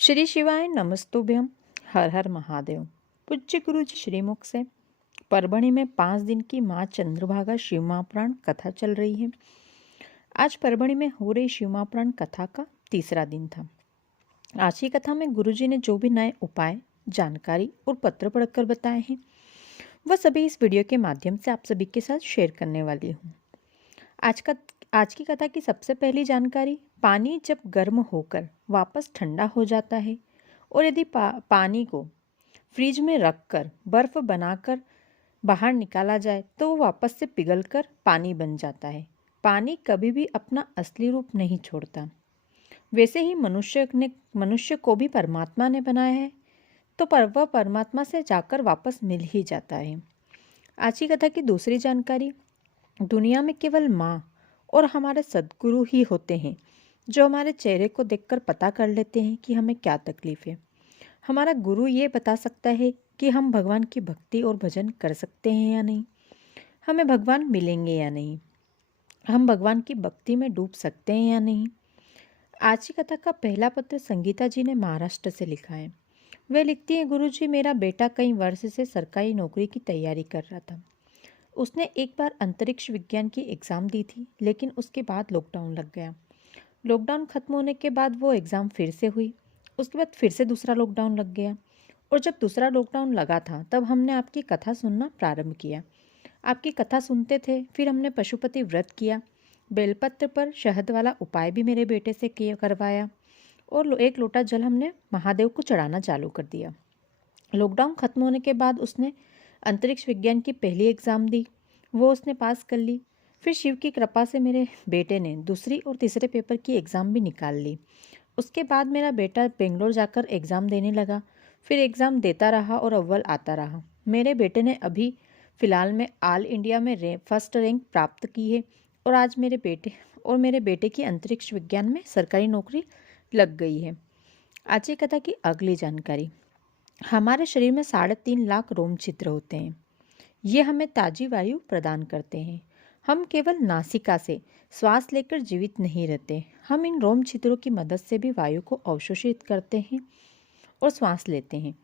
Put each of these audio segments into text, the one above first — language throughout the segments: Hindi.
श्री शिवाय नमस्तुभ्यम। हर हर महादेव। पूज्य गुरु जी श्रीमुख से परभणी में 5 दिन की माँ चंद्रभागा शिव महापुराण कथा चल रही है। आज परभणी में हो रही शिव महापुराण कथा का तीसरा दिन था। आज की कथा में गुरुजी ने जो भी नए उपाय, जानकारी और पत्र पढ़कर बताए हैं वह सभी इस वीडियो के माध्यम से आप सभी के साथ शेयर करने वाली हूँ। आज की कथा की सबसे पहली जानकारी, पानी जब गर्म होकर वापस ठंडा हो जाता है और यदि पानी को फ्रिज में रखकर बर्फ़ बनाकर बाहर निकाला जाए तो वो वापस से पिघलकर पानी बन जाता है। पानी कभी भी अपना असली रूप नहीं छोड़ता। वैसे ही मनुष्य को भी परमात्मा ने बनाया है तो वह परमात्मा से जाकर वापस मिल ही जाता है। आज की कथा की दूसरी जानकारी, दुनिया में केवल माँ और हमारे सद्गुरु ही होते हैं जो हमारे चेहरे को देखकर पता कर लेते हैं कि हमें क्या तकलीफ़ है। हमारा गुरु ये बता सकता है कि हम भगवान की भक्ति और भजन कर सकते हैं या नहीं, हमें भगवान मिलेंगे या नहीं, हम भगवान की भक्ति में डूब सकते हैं या नहीं। आज की कथा का पहला पत्र संगीता जी ने महाराष्ट्र से लिखा है। वे लिखती हैं, गुरु जी, मेरा बेटा कई वर्ष से सरकारी नौकरी की तैयारी कर रहा था। उसने एक बार अंतरिक्ष विज्ञान की एग्ज़ाम दी थी, लेकिन उसके बाद लॉकडाउन लग गया। लॉकडाउन ख़त्म होने के बाद वो एग्ज़ाम फिर से हुई। उसके बाद फिर से दूसरा लॉकडाउन लग गया और जब दूसरा लॉकडाउन लगा था तब हमने आपकी कथा सुनना प्रारंभ किया। आपकी कथा सुनते थे, फिर हमने पशुपति व्रत किया, बेलपत्र पर शहद वाला उपाय भी मेरे बेटे से करवाया और एक लोटा जल हमने महादेव को चढ़ाना चालू कर दिया। लॉकडाउन ख़त्म होने के बाद उसने अंतरिक्ष विज्ञान की पहली एग्ज़ाम दी, वो उसने पास कर ली। फिर शिव की कृपा से मेरे बेटे ने दूसरी और तीसरे पेपर की एग्ज़ाम भी निकाल ली। उसके बाद मेरा बेटा बेंगलोर जाकर एग्ज़ाम देने लगा, फिर एग्ज़ाम देता रहा और अव्वल आता रहा। मेरे बेटे ने अभी फ़िलहाल में ऑल इंडिया में फर्स्ट रैंक प्राप्त की है और आज मेरे बेटे की अंतरिक्ष विज्ञान में सरकारी नौकरी लग गई है। आज की कथा की अगली जानकारी, हमारे शरीर में 3.5 लाख रोम छिद्र होते हैं। ये हमें ताज़ी वायु प्रदान करते हैं। हम केवल नासिका से श्वास लेकर जीवित नहीं रहते, हम इन रोम छिद्रों की मदद से भी वायु को अवशोषित करते हैं और श्वास लेते हैं।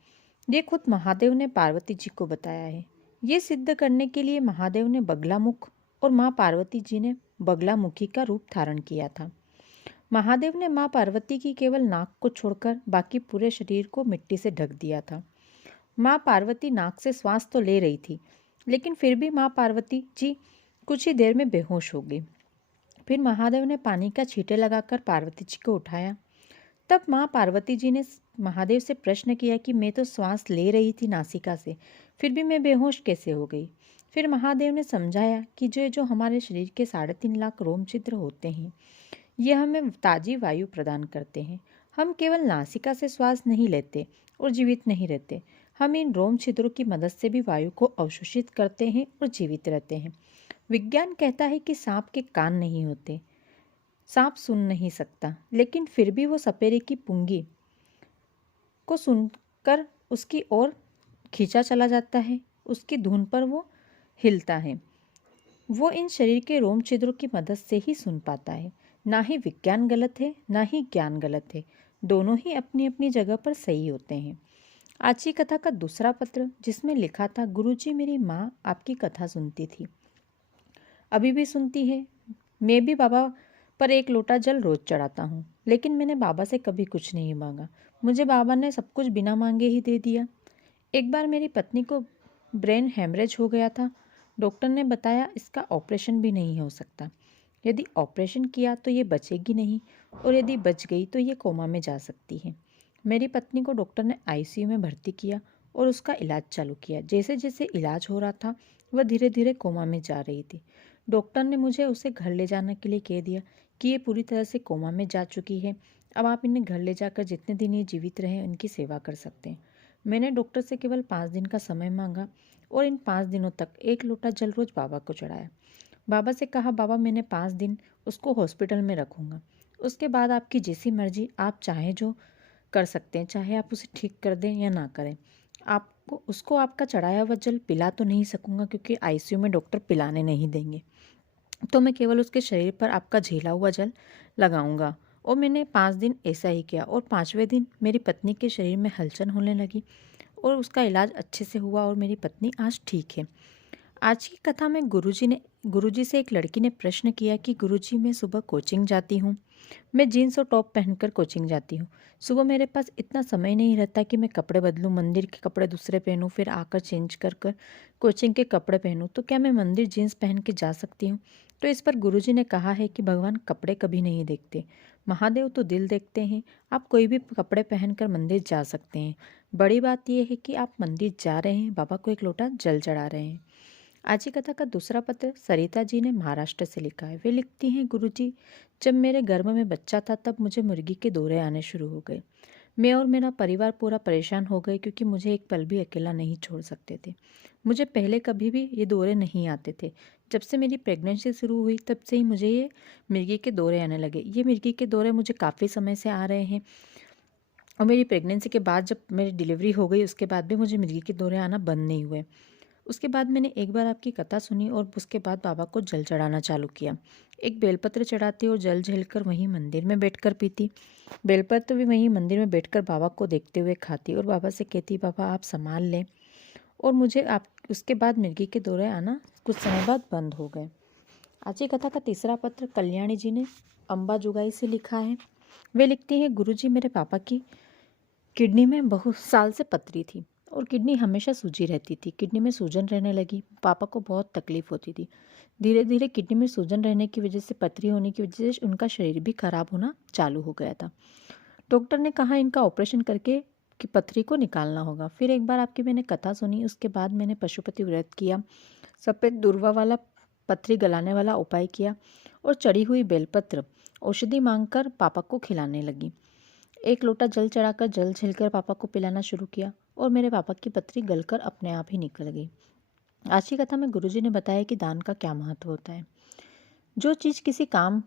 ये खुद महादेव ने पार्वती जी को बताया है। ये सिद्ध करने के लिए महादेव ने बगलामुख और माँ पार्वती जी ने बगलामुखी का रूप धारण किया था। महादेव ने माँ पार्वती की केवल नाक को छोड़कर बाकी पूरे शरीर को मिट्टी से ढक दिया था। माँ पार्वती नाक से श्वास तो ले रही थी, लेकिन फिर भी माँ पार्वती जी कुछ ही देर में बेहोश हो गई। फिर महादेव ने पानी का छींटे लगाकर पार्वती जी को उठाया। तब माँ पार्वती जी ने महादेव से प्रश्न किया कि मैं तो श्वास ले रही थी नासिका से, फिर भी मैं बेहोश कैसे हो गई। फिर महादेव ने समझाया कि जो हमारे शरीर के 3.5 लाख रोम छिद्र होते हैं, ये हमें ताज़ी वायु प्रदान करते हैं। हम केवल नासिका से श्वास नहीं लेते और जीवित नहीं रहते, हम इन रोम छिद्रों की मदद से भी वायु को अवशोषित करते हैं और जीवित रहते हैं। विज्ञान कहता है कि सांप के कान नहीं होते, सांप सुन नहीं सकता, लेकिन फिर भी वो सपेरे की पुंगी को सुनकर उसकी ओर खींचा चला जाता है, उसकी धुन पर वो हिलता है। वो इन शरीर के रोम छिद्रों की मदद से ही सुन पाता है। ना ही विज्ञान गलत है, ना ही ज्ञान गलत है, दोनों ही अपनी अपनी जगह पर सही होते हैं। आज की कथा का दूसरा पत्र, जिसमें लिखा था, गुरुजी, मेरी माँ आपकी कथा सुनती थी, अभी भी सुनती है। मैं भी बाबा पर एक लोटा जल रोज चढ़ाता हूँ, लेकिन मैंने बाबा से कभी कुछ नहीं मांगा, मुझे बाबा ने सब कुछ बिना मांगे ही दे दिया। एक बार मेरी पत्नी को ब्रेन हेमरेज हो गया था। डॉक्टर ने बताया इसका ऑपरेशन भी नहीं हो सकता। यदि ऑपरेशन किया तो ये बचेगी नहीं और यदि बच गई तो ये कोमा में जा सकती है। मेरी पत्नी को डॉक्टर ने आईसीयू में भर्ती किया और उसका इलाज चालू किया। जैसे जैसे इलाज हो रहा था वह धीरे धीरे कोमा में जा रही थी। डॉक्टर ने मुझे उसे घर ले जाने के लिए कह दिया कि ये पूरी तरह से कोमा में जा चुकी है, अब आप इन्हें घर ले जाकर जितने दिन ये जीवित रहें उनकी सेवा कर सकते हैं। मैंने डॉक्टर से केवल 5 दिन का समय मांगा और इन 5 दिनों तक एक लोटा जल रोज बाबा को चढ़ाया। बाबा से कहा, बाबा मैंने 5 दिन उसको हॉस्पिटल में रखूँगा, उसके बाद आपकी जैसी मर्जी, आप चाहें जो कर सकते हैं, चाहे आप उसे ठीक कर दें या ना करें। आपको उसको आपका चढ़ाया हुआ जल पिला तो नहीं सकूँगा क्योंकि आईसीयू में डॉक्टर पिलाने नहीं देंगे, तो मैं केवल उसके शरीर पर आपका झेला हुआ जल लगाऊंगा और मैंने 5 दिन ऐसा ही किया और 5वें दिन मेरी पत्नी के शरीर में हलचल होने लगी और उसका इलाज अच्छे से हुआ और मेरी पत्नी आज ठीक है। आज की कथा में गुरुजी से एक लड़की ने प्रश्न किया कि गुरुजी, मैं सुबह कोचिंग जाती हूँ। मैं जीन्स और टॉप पहनकर कोचिंग जाती हूँ। सुबह मेरे पास इतना समय नहीं रहता कि मैं कपड़े बदलूँ, मंदिर के कपड़े दूसरे पहनूँ, फिर आकर चेंज कर कर कोचिंग के कपड़े पहनूँ। तो क्या मैं मंदिर जीन्स पहन के जा सकती हूँ? तो इस पर गुरुजी ने कहा है कि भगवान कपड़े कभी नहीं देखते, महादेव तो दिल देखते हैं। आप कोई भी कपड़े पहनकर मंदिर जा सकते हैं। बड़ी बात यह है कि आप मंदिर जा रहे हैं, बाबा को एक लोटा जल चढ़ा रहे हैं। आज की कथा का दूसरा पत्र सरिता जी ने महाराष्ट्र से लिखा है। वे लिखती हैं, गुरुजी, जब मेरे गर्भ में बच्चा था तब मुझे मुर्गी के दौरे आने शुरू हो गए। मैं और मेरा परिवार पूरा परेशान हो गए क्योंकि मुझे एक पल भी अकेला नहीं छोड़ सकते थे। मुझे पहले कभी भी ये दौरे नहीं आते थे। जब से मेरी प्रेगनेंसी शुरू हुई तब से ही मुझे ये मिर्गी के दौरे आने लगे। ये मिर्गी के दौरे मुझे काफ़ी समय से आ रहे हैं और मेरी प्रेगनेंसी के बाद जब मेरी डिलीवरी हो गई उसके बाद भी मुझे मिर्गी के दौरे आना बंद नहीं हुए। उसके बाद मैंने एक बार आपकी कथा सुनी और उसके बाद बाबा को जल चढ़ाना चालू किया। एक बेलपत्र चढ़ाती और जल झेलकर वहीं मंदिर में बैठकर पीती। बेलपत्र भी वहीं मंदिर में बैठकर बाबा को देखते हुए खाती और बाबा से कहती, बाबा आप संभाल लें। और मुझे आप उसके बाद मिर्गी के दौरे आना कुछ समय बाद बंद हो गए। आज की कथा का तीसरा पत्र कल्याणी जी ने अम्बा जुगाई से लिखा है। वे लिखती हैं, गुरुजी, मेरे पापा की किडनी में बहुत साल से पथरी थी और किडनी हमेशा सूजी रहती थी। किडनी में सूजन रहने लगी। पापा को बहुत तकलीफ होती थी। धीरे धीरे किडनी में सूजन रहने की वजह से, पथरी होने की वजह से उनका शरीर भी खराब होना चालू हो गया था। डॉक्टर ने कहा इनका ऑपरेशन करके कि पथरी को निकालना होगा। फिर एक बार आपकी मैंने कथा सुनी, उसके बाद मैंने पशुपति व्रत किया, सफ़ेद दूर्वा वाला पथरी गलाने वाला उपाय किया और चढ़ी हुई बेलपत्र औषधि मांगकर पापा को खिलाने लगी। एक लोटा जल चढ़ाकर जल झेलकर पापा को पिलाना शुरू किया और मेरे पापा की पथरी गलकर अपने आप ही निकल गई। आज की कथा में गुरुजी ने बताया कि दान का क्या महत्व होता है। जो चीज़ किसी काम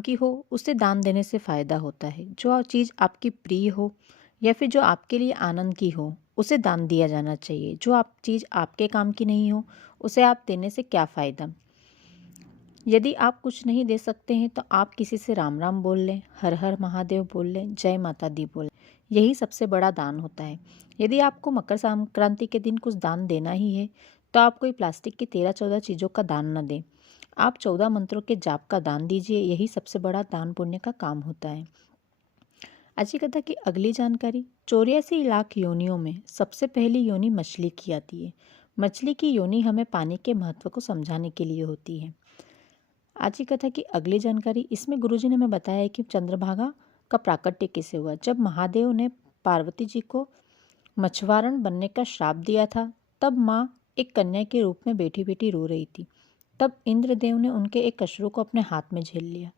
की हो उसे दान देने से फ़ायदा होता है। जो चीज़ आपकी प्रिय हो या फिर जो आपके लिए आनंद की हो उसे दान दिया जाना चाहिए। जो चीज़ आपके काम की नहीं हो उसे आप देने से क्या फ़ायदा। यदि आप कुछ नहीं दे सकते हैं तो आप किसी से राम राम बोल लें, हर हर महादेव बोल लें, जय माता दी बोल लें। यही सबसे बड़ा दान होता है। यदि आपको मकर संक्रांति के दिन कुछ दान देना ही है तो आप कोई प्लास्टिक की 13-14 चीज़ों का दान न दें। आप 14 मंत्रों के जाप का दान दीजिए। यही सबसे बड़ा दान पुण्य का काम होता है। आज की कथा की अगली जानकारी, 84 लाख योनियों में सबसे पहली योनि मछली की आती है। मछली की योनि हमें पानी के महत्व को समझाने के लिए होती है। आज की कथा की अगली जानकारी, इसमें गुरुजी ने हमें बताया है कि चंद्रभागा का प्राकट्य कैसे हुआ। जब महादेव ने पार्वती जी को मछुआरण बनने का श्राप दिया था तब माँ एक कन्या के रूप में बैठी बैठी रो रही थी। तब इंद्रदेव ने उनके एक अश्रु को अपने हाथ में झेल लिया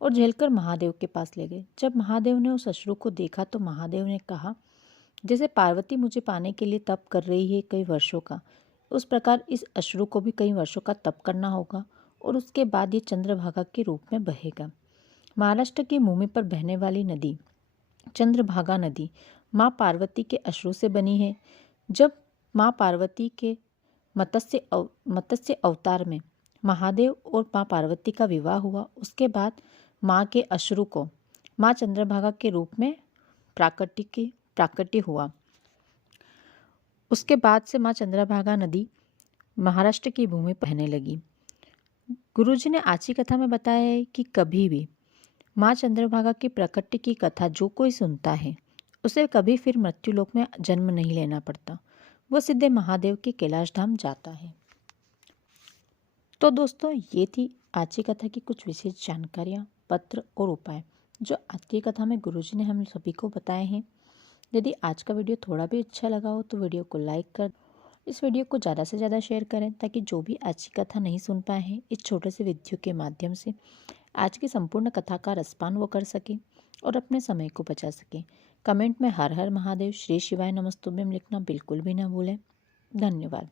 और झेलकर महादेव के पास ले गए। जब महादेव ने उस अश्रु को देखा तो महादेव ने कहा, जैसे पार्वती मुझे पाने के लिए तप कर रही है कई वर्षों का, उस प्रकार इस अश्रु को भी कई वर्षों का तप करना होगा और उसके बाद ये चंद्रभागा के रूप में बहेगा। महाराष्ट्र की भूमि पर बहने वाली नदी चंद्रभागा नदी माँ पार्वती के अश्रु से बनी है। जब माँ पार्वती के मत्स्य अवतार में महादेव और माँ पार्वती का विवाह हुआ, उसके बाद माँ के अश्रु को माँ चंद्रभागा के रूप में प्राकट्य हुआ। उसके बाद से माँ चंद्रभागा नदी महाराष्ट्र की भूमि पर बहने लगी। गुरुजी ने आज की कथा में बताया है कि कभी भी माँ चंद्रभागा की प्रकृति की कथा जो कोई सुनता है उसे कभी फिर मृत्युलोक में जन्म नहीं लेना पड़ता, वो सीधे महादेव के कैलाश धाम जाता है। तो दोस्तों, ये थी आज की कथा की कुछ विशेष जानकारियाँ, पत्र और उपाय जो आज की कथा में गुरुजी ने हम सभी को बताए हैं। यदि आज का वीडियो थोड़ा भी अच्छा लगा हो तो वीडियो को लाइक कर, इस वीडियो को ज़्यादा से ज़्यादा शेयर करें ताकि जो भी आज की कथा नहीं सुन पाए हैं इस छोटे से वीडियो के माध्यम से आज की संपूर्ण कथा का रसपान वो कर सकें और अपने समय को बचा सकें। कमेंट में हर हर महादेव, श्री शिवाय नमस्तुभ्यम लिखना बिल्कुल भी ना भूलें। धन्यवाद।